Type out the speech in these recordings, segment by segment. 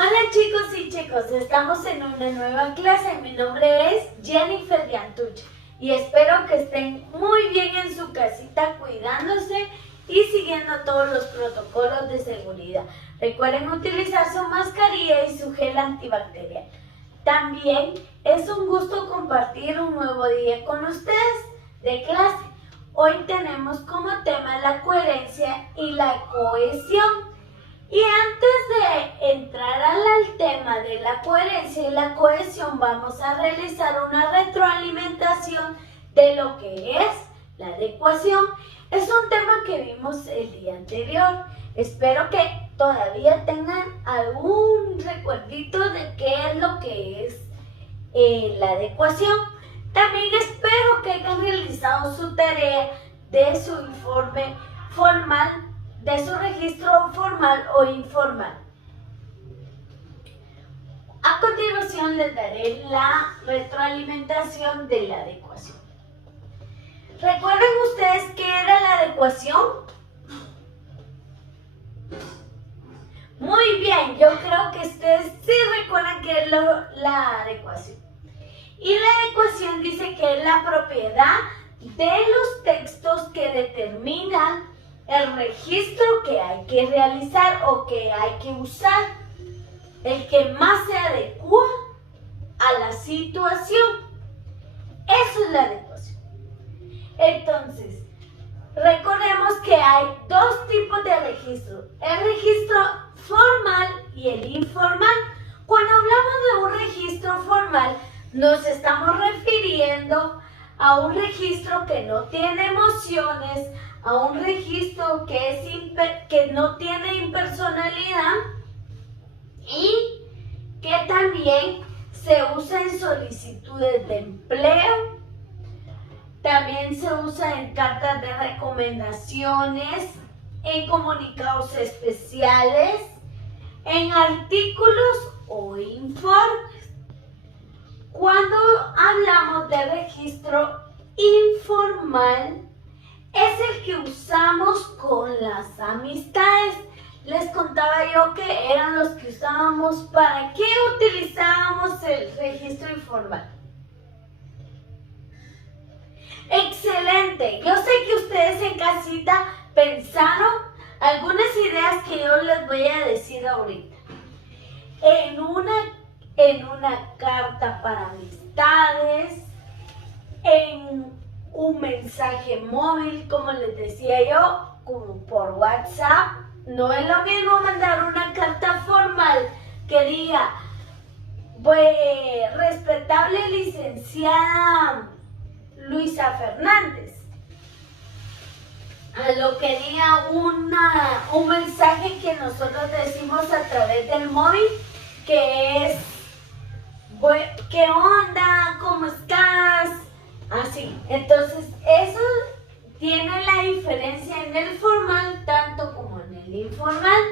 Hola chicos y chicas, estamos en una nueva clase. Mi nombre es Jennifer Diantuch y espero que estén muy bien en su casita cuidándose y siguiendo todos los protocolos de seguridad. Recuerden utilizar su mascarilla y su gel antibacterial. También es un gusto compartir un nuevo día con ustedes de clase. Hoy tenemos como tema la coherencia y la cohesión. Y antes de entrar al tema de la coherencia y la cohesión, vamos a realizar una retroalimentación de lo que es la adecuación. Es un tema que vimos el día anterior. Espero que todavía tengan algún recuerdito de qué es lo que es la adecuación. También espero que hayan realizado su tarea de su informe formal, de su registro formal o informal. A continuación les daré la retroalimentación de la adecuación. ¿Recuerdan ustedes qué era la adecuación? Muy bien, yo creo que ustedes sí recuerdan qué es la adecuación. Y la adecuación dice que es la propiedad de los textos que determinan el registro que hay que realizar o que hay que usar, el que más se adecua a la situación. Eso es la adecuación. Entonces, recordemos que hay dos tipos de registro, el registro formal y el informal. Cuando hablamos de un registro formal, nos estamos refiriendo a un registro que no tiene emociones, a un registro que no tiene impersonalidad y que también se usa en solicitudes de empleo, también se usa en cartas de recomendaciones, en comunicados especiales, en artículos o informes. Cuando hablamos de registro informal, es el que usamos con las amistades. Les contaba yo que eran los que usábamos. ¿Para qué utilizábamos el registro informal? Excelente. Yo sé que ustedes en casita pensaron algunas ideas que yo les voy a decir ahorita. En una carta para amistades, en un mensaje móvil, como les decía yo, como por WhatsApp. No es lo mismo mandar una carta formal que diga, respetable licenciada Luisa Fernández, a lo que diga un mensaje que nosotros decimos a través del móvil, que es, ¿qué onda? ¿Cómo estás? Así. Entonces, eso tiene la diferencia en el formal tanto como en el informal.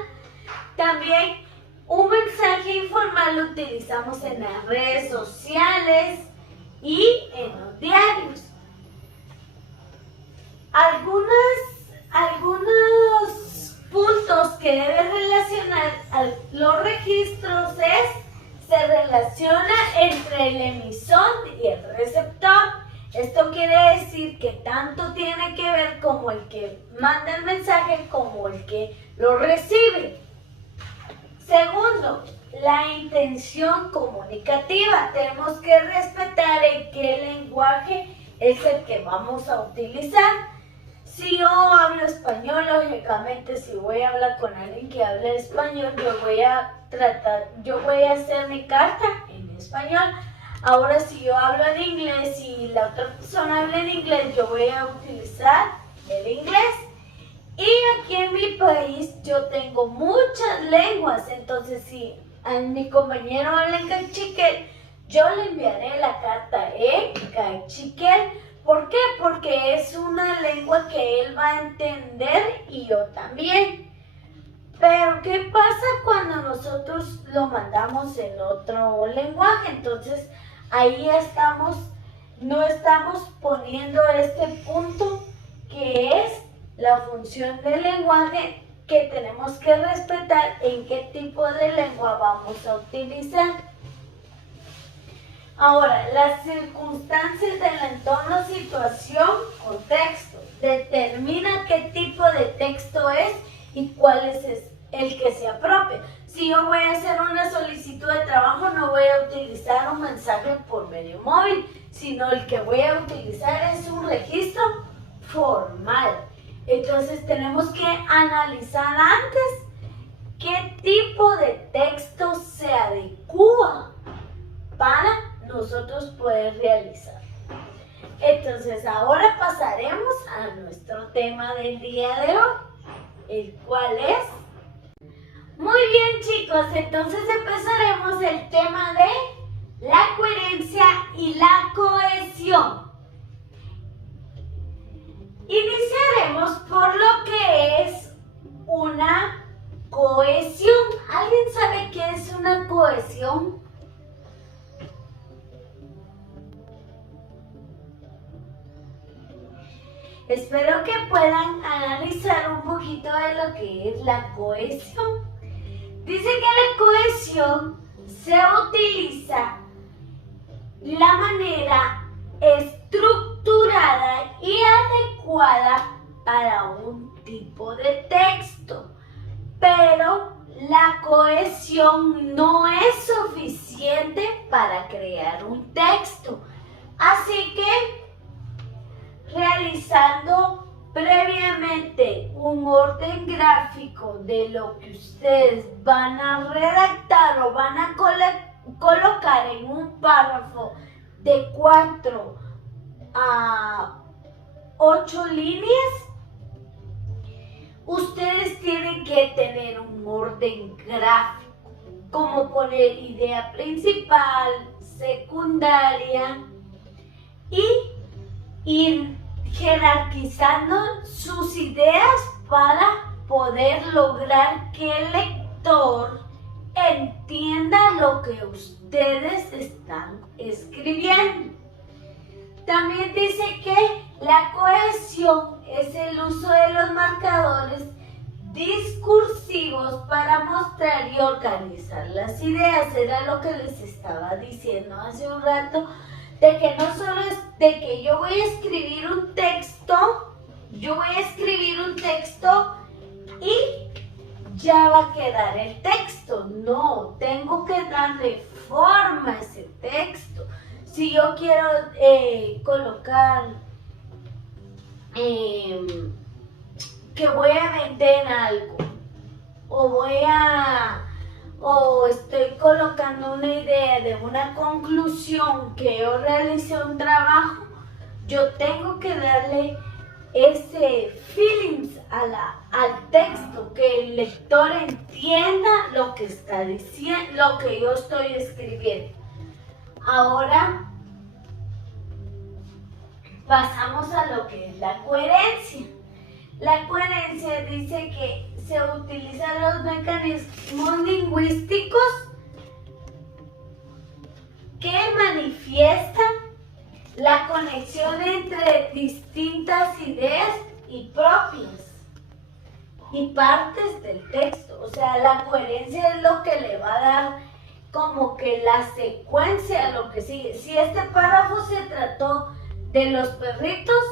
También un mensaje informal lo utilizamos en las redes sociales y en los diarios. Algunos puntos que debe relacionar a los registros se relaciona entre el emisor y el receptor. Esto quiere decir que tanto tiene que ver como el que manda el mensaje como el que lo recibe. Segundo, la intención comunicativa. Tenemos que respetar en qué lenguaje es el que vamos a utilizar. Si yo hablo español, lógicamente si voy a hablar con alguien que habla español, yo voy a hacer mi carta en español. Ahora, si yo hablo en inglés y la otra persona habla en inglés, yo voy a utilizar el inglés. Y aquí en mi país yo tengo muchas lenguas, entonces si a mi compañero habla en cachiquel, yo le enviaré la carta en cachiquel. ¿Por qué? Porque es una lengua que él va a entender y yo también. Pero ¿qué pasa cuando nosotros lo mandamos en otro lenguaje? Entonces ahí no estamos poniendo este punto que es la función del lenguaje que tenemos que respetar en qué tipo de lengua vamos a utilizar. Ahora, las circunstancias del entorno, situación, contexto. Determina qué tipo de texto es y cuál es el que se apropia. Si yo voy a hacer una solicitud de trabajo, no voy a utilizar un mensaje por medio móvil, sino el que voy a utilizar es un registro formal. Entonces tenemos que analizar antes qué tipo de texto se adecua para nosotros poder realizar. Entonces ahora pasaremos a nuestro tema del día de hoy, el cual es... Muy bien, chicos, entonces empezaremos el tema de la coherencia y la cohesión. Iniciaremos por lo que es una cohesión. ¿Alguien sabe qué es una cohesión? Espero que puedan analizar un poquito de lo que es la cohesión. Dice que la cohesión se utiliza la manera estructurada y adecuada para un tipo de texto, pero la cohesión no es suficiente para crear un texto. Así que realizando previamente un orden gráfico de lo que ustedes van a redactar o van a colocar en un párrafo de 4 a 8 líneas, ustedes tienen que tener un orden gráfico, como poner idea principal, secundaria y ir jerarquizando sus ideas para poder lograr que el lector entienda lo que ustedes están escribiendo. También dice que la cohesión es el uso de los marcadores discursivos para mostrar y organizar las ideas. Era lo que les estaba diciendo hace un rato, de que no solo es de que yo voy a escribir un texto, y ya va a quedar el texto. No, tengo que darle forma a ese texto. Si yo quiero colocar que voy a vender algo, o estoy colocando una idea de una conclusión que yo realicé un trabajo, yo tengo que darle ese feelings al texto, que el lector entienda lo que está diciendo, lo que yo estoy escribiendo. Ahora pasamos a lo que es la coherencia. La coherencia dice que se utilizan los mecanismos lingüísticos que manifiestan la conexión entre distintas ideas y propias y partes del texto. O sea, la coherencia es lo que le va a dar como que la secuencia a lo que sigue. Si este párrafo se trató de los perritos,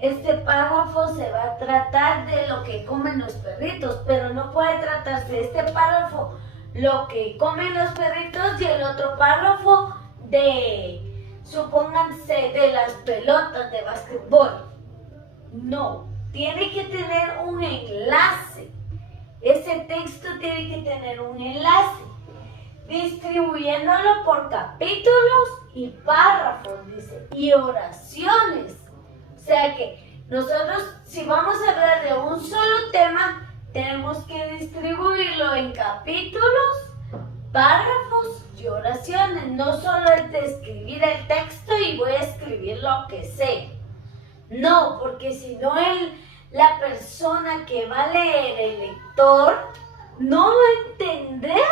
este párrafo se va a tratar de lo que comen los perritos, pero no puede tratarse de este párrafo lo que comen los perritos y el otro párrafo de, supónganse, de las pelotas de básquetbol. No, tiene que tener un enlace. Ese texto tiene que tener un enlace, distribuyéndolo por capítulos y párrafos, dice, y oraciones. O sea que nosotros, si vamos a hablar de un solo tema, tenemos que distribuirlo en capítulos, párrafos y oraciones. No solo es de escribir el texto y voy a escribir lo que sé. No, porque si no la persona que va a leer, el lector, no va a entender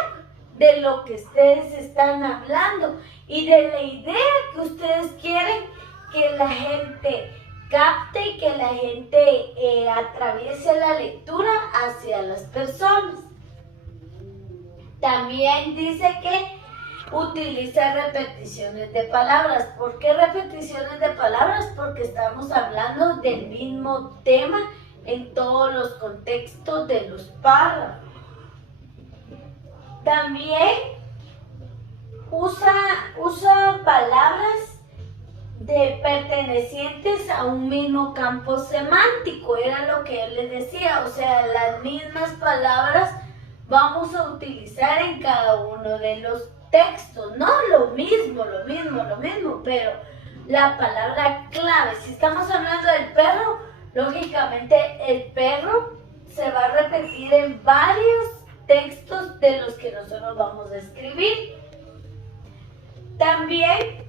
de lo que ustedes están hablando y de la idea que ustedes quieren que la gente capte y que la gente atraviese la lectura hacia las personas. También dice que utiliza repeticiones de palabras. ¿Por qué repeticiones de palabras? Porque estamos hablando del mismo tema en todos los contextos de los párrafos. También usa palabras pertenecientes a un mismo campo semántico, era lo que él les decía, o sea, las mismas palabras vamos a utilizar en cada uno de los textos, no lo mismo, pero la palabra clave, si estamos hablando del perro, lógicamente el perro se va a repetir en varios textos de los que nosotros vamos a escribir. También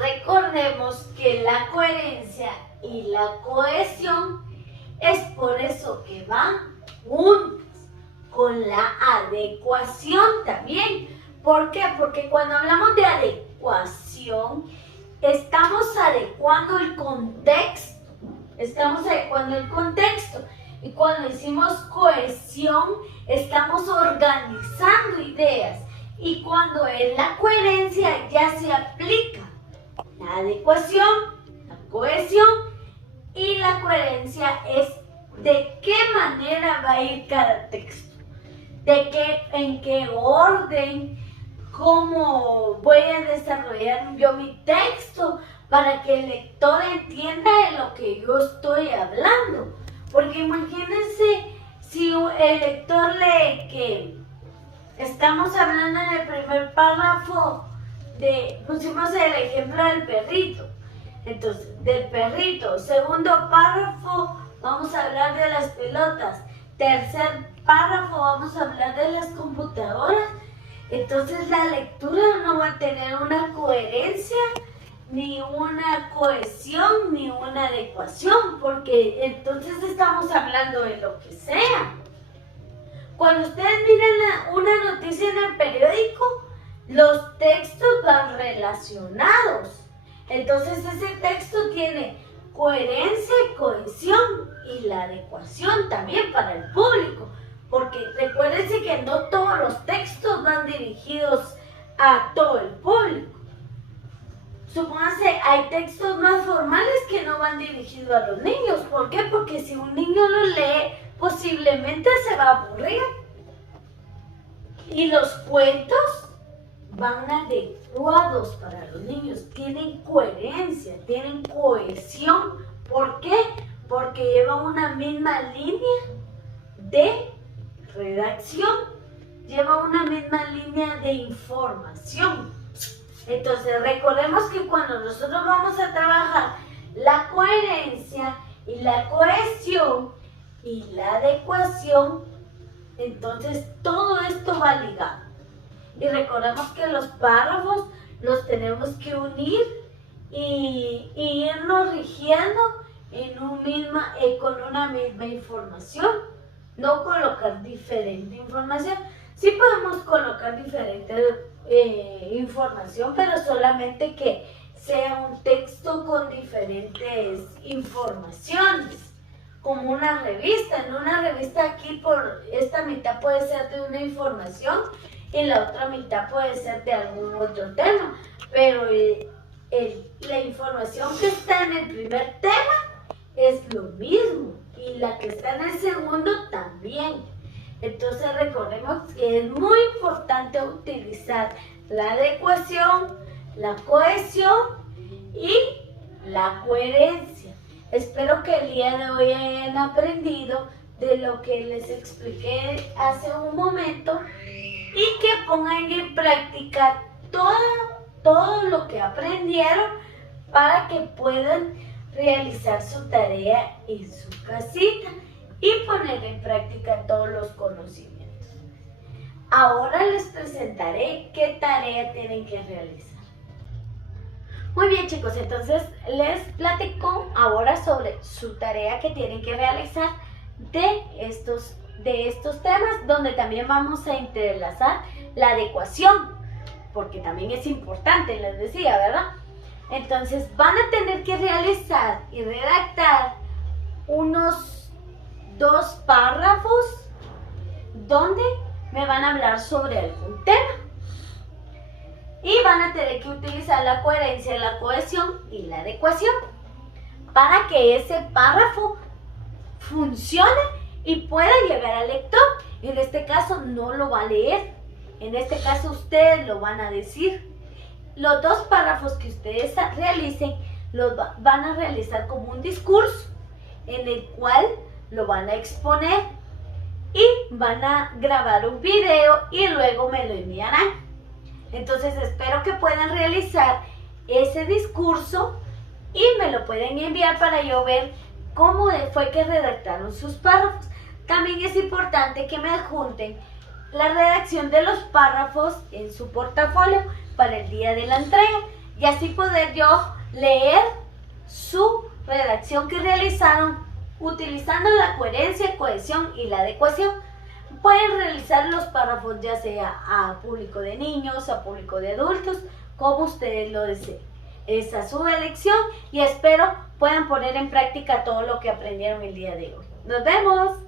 recordemos que la coherencia y la cohesión es por eso que van juntas con la adecuación también. ¿Por qué? Porque cuando hablamos de adecuación, estamos adecuando el contexto. Y cuando decimos cohesión, estamos organizando ideas. Y cuando es la coherencia, ya se aplica la adecuación, la cohesión y la coherencia es de qué manera va a ir cada texto. En qué orden, cómo voy a desarrollar yo mi texto para que el lector entienda de lo que yo estoy hablando. Porque imagínense si el lector lee que estamos hablando en el primer párrafo, pusimos el ejemplo del perrito. Entonces, del perrito. Segundo párrafo, vamos a hablar de las pelotas. Tercer párrafo, vamos a hablar de las computadoras. Entonces la lectura no va a tener una coherencia, ni una cohesión, ni una adecuación, porque entonces estamos hablando de lo que sea. Cuando ustedes miran una noticia en el periódico, los textos van relacionados. Entonces ese texto tiene coherencia y cohesión y la adecuación también para el público. Porque recuérdense que no todos los textos van dirigidos a todo el público. Supónganse, hay textos más formales que no van dirigidos a los niños. ¿Por qué? Porque si un niño lo lee, posiblemente se va a aburrir. Y los cuentos van adecuados para los niños, tienen coherencia, tienen cohesión. ¿Por qué? Porque llevan una misma línea de redacción, lleva una misma línea de información. Entonces recordemos que cuando nosotros vamos a trabajar la coherencia y la cohesión y la adecuación, entonces todo esto va ligado. Y recordemos que los párrafos los tenemos que unir y irnos rigiendo con una misma información. No colocar diferente información. Sí podemos colocar diferente información, pero solamente que sea un texto con diferentes informaciones. Como una revista. En una revista aquí por esta mitad puede ser de una información y la otra mitad puede ser de algún otro tema. Pero la información que está en el primer tema es lo mismo. Y la que está en el segundo también. Entonces recordemos que es muy importante utilizar la adecuación, la cohesión y la coherencia. Espero que el día de hoy hayan aprendido de lo que les expliqué hace un momento y que pongan en práctica todo lo que aprendieron para que puedan realizar su tarea en su casita y poner en práctica todos los conocimientos. Ahora les presentaré qué tarea tienen que realizar. Muy bien, chicos, entonces les platico ahora sobre su tarea que tienen que realizar de estos temas, donde también vamos a entrelazar la adecuación, porque también es importante, les decía, ¿verdad? Entonces van a tener que realizar y redactar unos 2 párrafos donde me van a hablar sobre algún tema. Y van a tener que utilizar la coherencia, la cohesión y la adecuación para que ese párrafo funcione y pueda llegar al lector. En este caso no lo va a leer, en este caso ustedes lo van a decir. Los 2 párrafos que ustedes realicen los van a realizar como un discurso en el cual lo van a exponer y van a grabar un video y luego me lo enviarán. Entonces espero que puedan realizar ese discurso y me lo pueden enviar para yo ver cómo fue que redactaron sus párrafos. También es importante que me adjunten la redacción de los párrafos en su portafolio para el día de la entrega y así poder yo leer su redacción que realizaron utilizando la coherencia, cohesión y la adecuación. Pueden realizar los párrafos ya sea a público de niños, a público de adultos, como ustedes lo deseen. Esa es su elección y espero puedan poner en práctica todo lo que aprendieron el día de hoy. ¡Nos vemos!